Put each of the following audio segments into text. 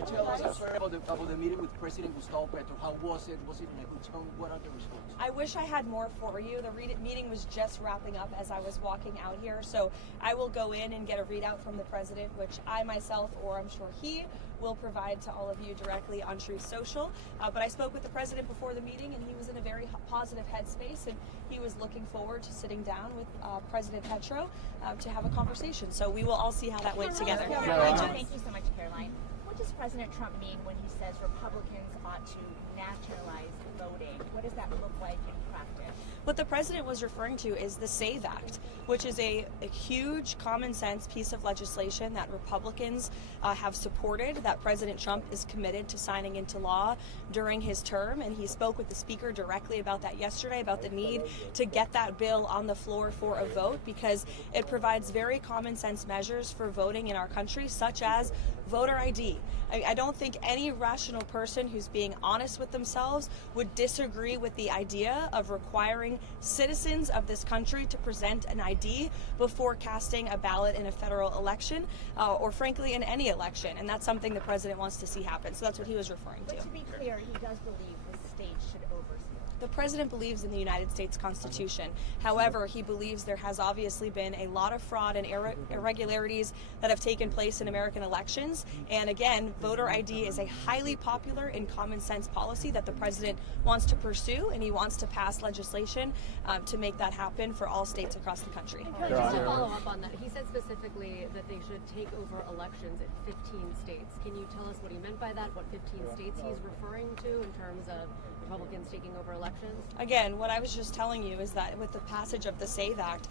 you tell us, I'm sorry, about the meeting with President Gustavo Preto? How was it? Was it in a good tone? What are the results? I wish I had more for you. The meeting was just wrapping up as I was walking out here, so I will go in and get a readout from the president, which I myself, or I'm sure he, will provide to all of you directly on Truth Social. But I spoke with the president before the meeting, and he was in a very positive headspace, and he was looking forward to sitting down with President Petro to have a conversation. So we will all see how that went together. Thank you so much, Caroline. What does President Trump mean when he says Republicans ought to nationalize voting? What does that look like in practice? What the president was referring to is the SAVE Act, which is a huge common sense piece of legislation that Republicans have supported, that President Trump is committed to signing into law during his term. And he spoke with the speaker directly about that yesterday, about the need to get that bill on the floor for a vote, because it provides very common sense measures for voting in our country, such as voter ID. I don't think any rational person who's being honest with themselves would disagree with the idea of requiring citizens of this country to present an ID before casting a ballot in a federal election, or frankly in any election. And that's something the president wants to see happen. So that's what he was referring to. But to be clear, he does believe the state should oversee. The president believes in the United States Constitution. However, he believes there has obviously been a lot of fraud and irregularities that have taken place in American elections. And again, voter ID is a highly popular and common sense policy that the president wants to pursue, and he wants to pass legislation to make that happen for all states across the country. And just to follow up on that, he said specifically that they should take over elections in 15 states. Can you tell us what he meant by that, what 15 states he's referring to in terms of Republicans taking over elections? Again, what I was just telling you is that with the passage of the SAVE Act,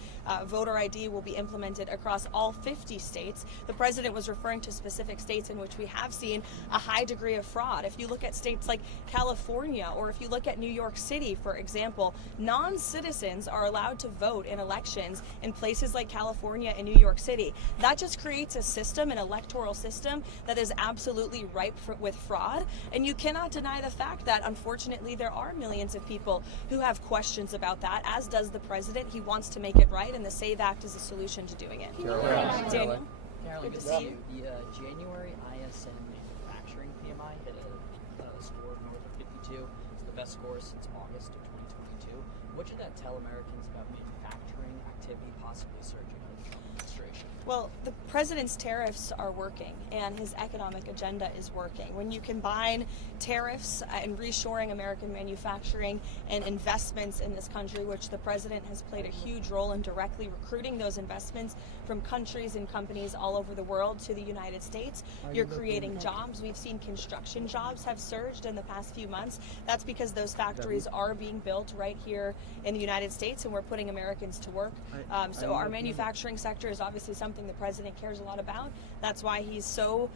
voter ID will be implemented across all 50 states. The president was referring to specific states in which we have seen a high degree of fraud. If you look at states like California, or if you look at New York City, for example, non-citizens are allowed to vote in elections in places like California and New York City. That just creates a system, an electoral system, that is absolutely ripe with fraud. And you cannot deny the fact that, unfortunately, there are millions of people who have questions about that, as does the president. He wants to make it right, and the SAVE Act is a solution to doing it. Daniel? Caroline, good to see you. The January ISM manufacturing PMI hit a score north of 52. It's the best score since August of 2022. What should that tell Americans about manufacturing activity possibly surging under the Trump administration? Well, the president's tariffs are working, and his economic agenda is working. When you combine tariffs and reshoring American manufacturing and investments in this country, which the president has played a huge role in directly recruiting those investments from countries and companies all over the world to the United States, you're creating jobs. We've seen construction jobs have surged in the past few months. That's because those factories are being built right here in the United States, and we're putting Americans to work. So our manufacturing sector is obviously something the president cares a lot about. That's why he's so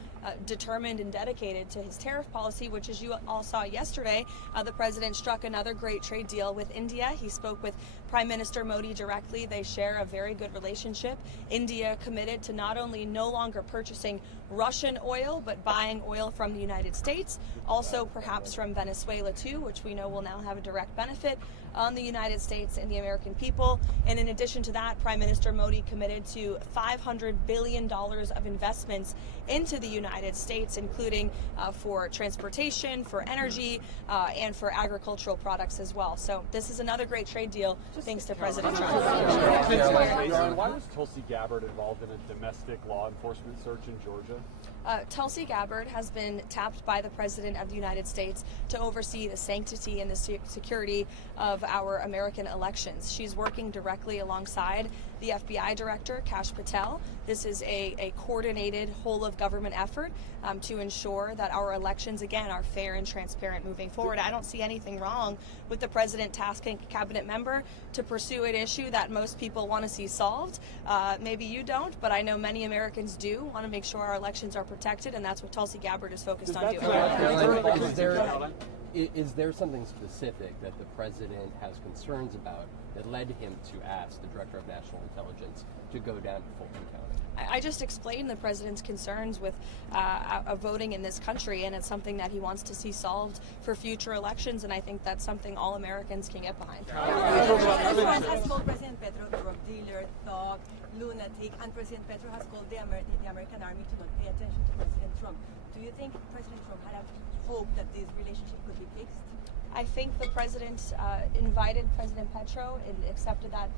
determined and dedicated to his tariff policy, which, as you all saw yesterday, the president struck another great trade deal with India. He spoke with Prime Minister Modi directly. They share a very good relationship. India committed to not only no longer purchasing Russian oil, but buying oil from the United States, also perhaps from Venezuela too, which we know will now have a direct benefit on the United States and the American people. And in addition to that, Prime Minister Modi committed to $500 billion of investments into the United States, including for transportation, for energy, and for agricultural products as well. So this is another great trade deal thanks to President Trump. Why was Tulsi Gabbard involved in a domestic law enforcement search in Georgia? Tulsi Gabbard has been tapped by the President of the United States to oversee the sanctity and the security of our American elections. She's working directly alongside the FBI Director, Kash Patel. This is a coordinated whole-of-government effort to ensure that our elections, again, are fair and transparent moving forward. I don't see anything wrong with the President tasking a cabinet member to pursue an issue that most people want to see solved. Maybe you don't, but I know many Americans do want to make sure our elections are protected, and that's what Tulsi Gabbard is focused on doing. Is there something specific that the president has concerns about that led him to ask the Director of National Intelligence to go down to Fulton County? I just explained the president's concerns with voting in this country, and it's something that he wants to see solved for future elections, and I think that's something all Americans can get behind. President has called President Petro drug dealer, thug, lunatic, and President Petro has called the American army to not pay attention to President Trump. Do you think President Trump had a hope that this relationship could be fixed? I think the president invited President Petro and accepted that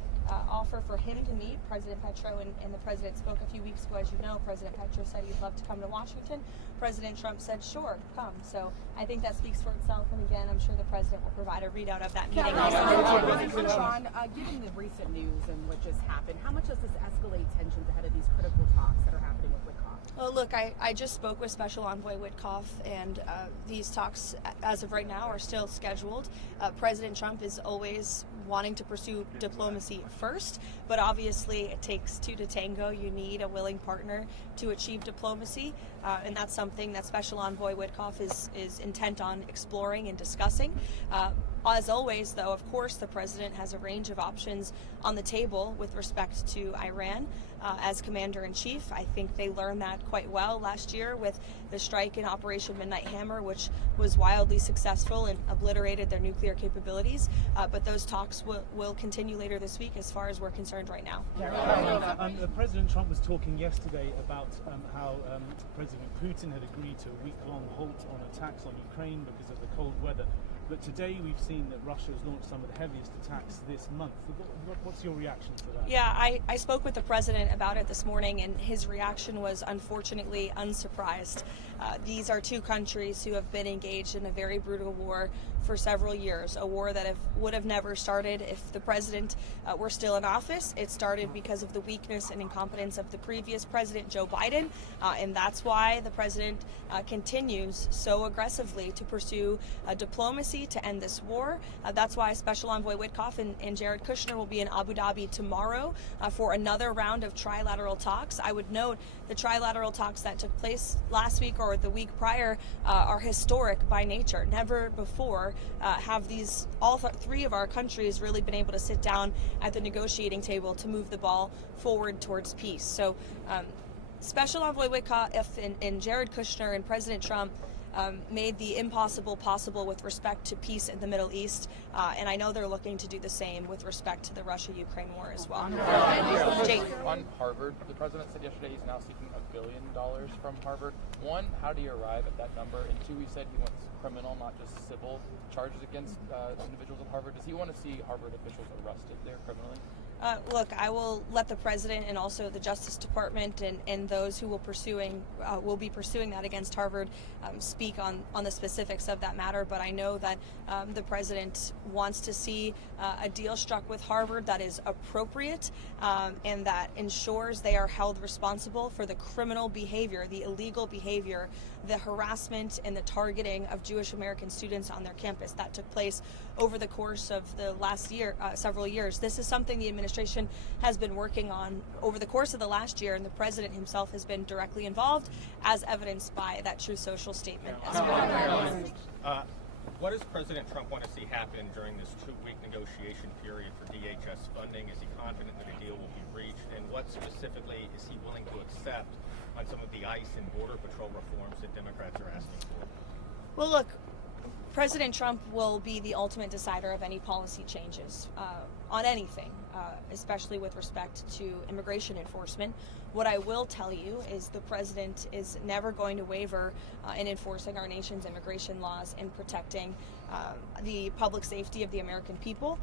offer for him to meet President Petro, and the president spoke a few weeks ago. As you know, President Petro said he'd love to come to Washington. President Trump said, sure, come. So I think that speaks for itself, and again, I'm sure the president will provide a readout of that meeting. Sean, given the recent news and what just happened, how much does this escalate tensions ahead of these critical talks that are happening with Witkoff? Well, look, I just spoke with Special Envoy Witkoff, and these talks, as of right now, are still scheduled. President Trump is always wanting to pursue diplomacy first, but obviously it takes two to tango. You need a willing partner to achieve diplomacy, and that's something that Special Envoy Witkoff is intent on exploring and discussing. As always, though, of course, the president has a range of options on the table with respect to Iran. As commander-in-chief, I think they learned that quite well last year with the strike in Operation Midnight Hammer, which was wildly successful and obliterated their nuclear capabilities. But those talks will continue later this week as far as we're concerned right now. President Trump was talking yesterday about how President Putin had agreed to a week-long halt on attacks on Ukraine because of the cold weather. But today we've seen that Russia has launched some of the heaviest attacks this month. What's your reaction to that? Yeah, I spoke with the president about it this morning, and his reaction was unfortunately unsurprised. These are two countries who have been engaged in a very brutal war for several years, a war that would have never started if the president were still in office. It started because of the weakness and incompetence of the previous president, Joe Biden, and that's why the president continues so aggressively to pursue diplomacy to end this war. That's why Special Envoy Witkoff and Jared Kushner will be in Abu Dhabi tomorrow for another round of trilateral talks. I would note the trilateral talks that took place last week or the week prior are historic by nature. Never before have all three of our countries really been able to sit down at the negotiating table to move the ball forward towards peace. So Special Envoy Witkoff and Jared Kushner and President Trump made the impossible possible with respect to peace in the Middle East, and I know they're looking to do the same with respect to the Russia-Ukraine war as well. On Harvard, the president said yesterday he's now seeking $1 billion from Harvard. One, how do you arrive at that number? And two, he said he wants criminal, not just civil, charges against individuals at Harvard. Does he want to see Harvard officials arrested there criminally? Look, I will let the president and also the Justice Department and those who will be pursuing that against Harvard speak on the specifics of that matter. But I know that the president wants to see a deal struck with Harvard that is appropriate and that ensures they are held responsible for the criminal behavior, the illegal behavior, the harassment and the targeting of Jewish American students on their campus that took place over the course of the last several years. This is something the administration has been working on over the course of the last year, and the president himself has been directly involved, as evidenced by that True Social statement as well. What does President Trump want to see happen during this 2-week negotiation period for DHS funding? Is he confident that a deal will be reached? And what specifically is he willing to accept on some of the ICE and Border Patrol reforms that Democrats are asking for? Well, look, President Trump will be the ultimate decider of any policy changes on anything, especially with respect to immigration enforcement. What I will tell you is the president is never going to waver in enforcing our nation's immigration laws and protecting the public safety of the American people,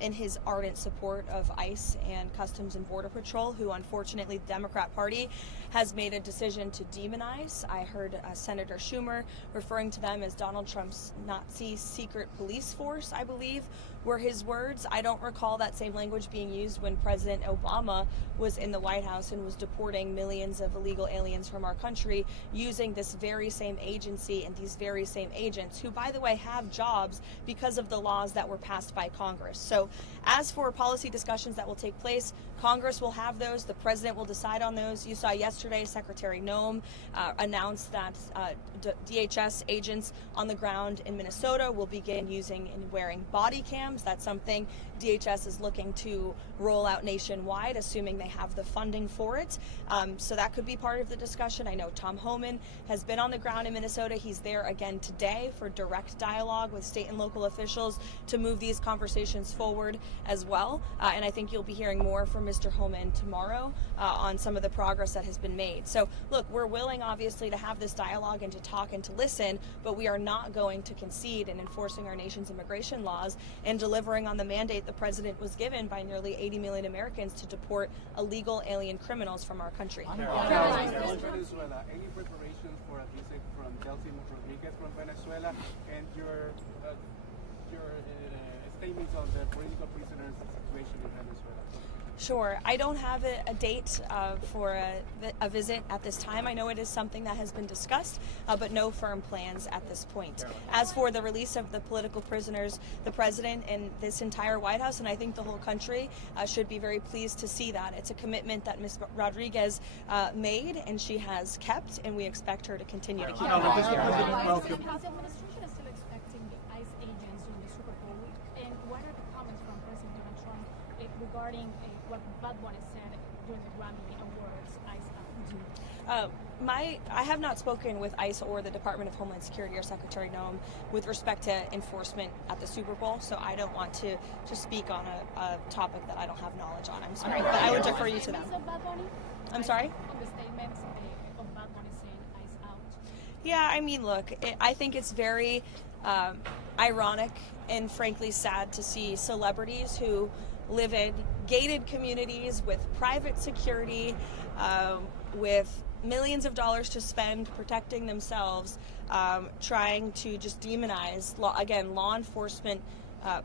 in his ardent support of ICE and Customs and Border Patrol, who unfortunately the Democrat Party has made a decision to demonize. I heard Senator Schumer referring to them as Donald Trump's Nazi secret police force, I believe, were his words. I don't recall that same language being used when President Obama was in the White House and was deporting millions of illegal aliens from our country using this very same agency and these very same agents, who, by the way, have jobs because of the laws that were passed by Congress. So as for policy discussions that will take place, Congress will have those. The president will decide on those. You saw yesterday Secretary Noem announced that DHS agents on the ground in Minnesota will begin using and wearing body cams. That's something DHS is looking to to roll out nationwide, assuming they have the funding for it. So that could be part of the discussion. I know Tom Homan has been on the ground in Minnesota. He's there again today for direct dialogue with state and local officials to move these conversations forward as well. And I think you'll be hearing more from Mr. Homan tomorrow on some of the progress that has been made. So look, we're willing obviously to have this dialogue and to talk and to listen, but we are not going to concede in enforcing our nation's immigration laws and delivering on the mandate the president was given by nearly 80 million Americans to deport illegal alien criminals from our country. Venezuela, any preparations for a visit from Delcy Rodriguez from Venezuela, and your statements on the political prisoners situation in Venezuela? Sure. I don't have a date for a visit at this time. I know it is something that has been discussed, but no firm plans at this point. As for the release of the political prisoners, the president and this entire White House, and I think the whole country, should be very pleased to see that. It's a commitment that Ms. Rodriguez made, and she has kept, and we expect her to continue to keep it. Is the administration is still expecting the ICE agents during the Super Bowl week? And what are the comments from President Donald Trump regarding what Bad Bunny said during the Grammy Awards, ICE out? I have not spoken with ICE or the Department of Homeland Security or Secretary Noem with respect to enforcement at the Super Bowl, so I don't want to speak on a topic that I don't have knowledge on. I'm sorry, but I would defer you to them. I'm sorry? On the statements of Bad Bunny saying ICE out. Yeah, I mean, look, I think it's very ironic and frankly sad to see celebrities who live in gated communities with private security, with millions of dollars to spend protecting themselves, trying to just demonize, law enforcement,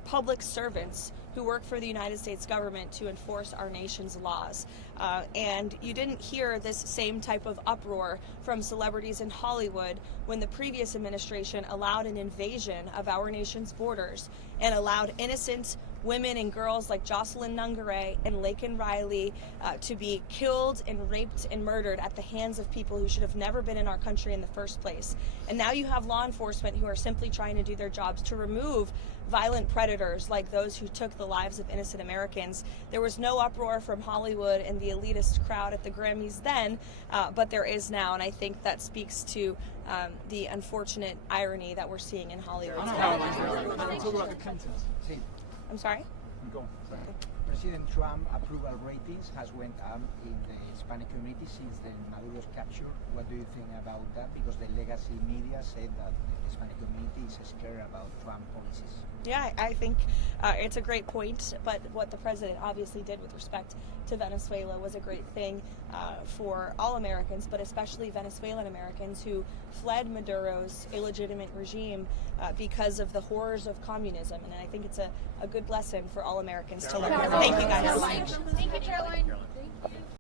public servants who work for the United States government to enforce our nation's laws. And you didn't hear this same type of uproar from celebrities in Hollywood when the previous administration allowed an invasion of our nation's borders and allowed innocent women and girls like Jocelyn Nungaray and Laken Riley to be killed and raped and murdered at the hands of people who should have never been in our country in the first place. And now you have law enforcement who are simply trying to do their jobs to remove violent predators like those who took the lives of innocent Americans. There was no uproar from Hollywood and the elitist crowd at the Grammys then, but there is now, and I think that speaks to the unfortunate irony that we're seeing in Hollywood. I'm sorry? President Trump approval ratings has went up in the Hispanic community since the Maduro's capture. What do you think about that? Because the legacy media said that the Hispanic community is scared about Trump policies. Yeah, I think it's a great point, but what the president obviously did with respect to Venezuela was a great thing for all Americans, but especially Venezuelan Americans who fled Maduro's illegitimate regime because of the horrors of communism. And I think it's a good lesson for all Americans to learn. Thank you, guys. Thank you, Caroline.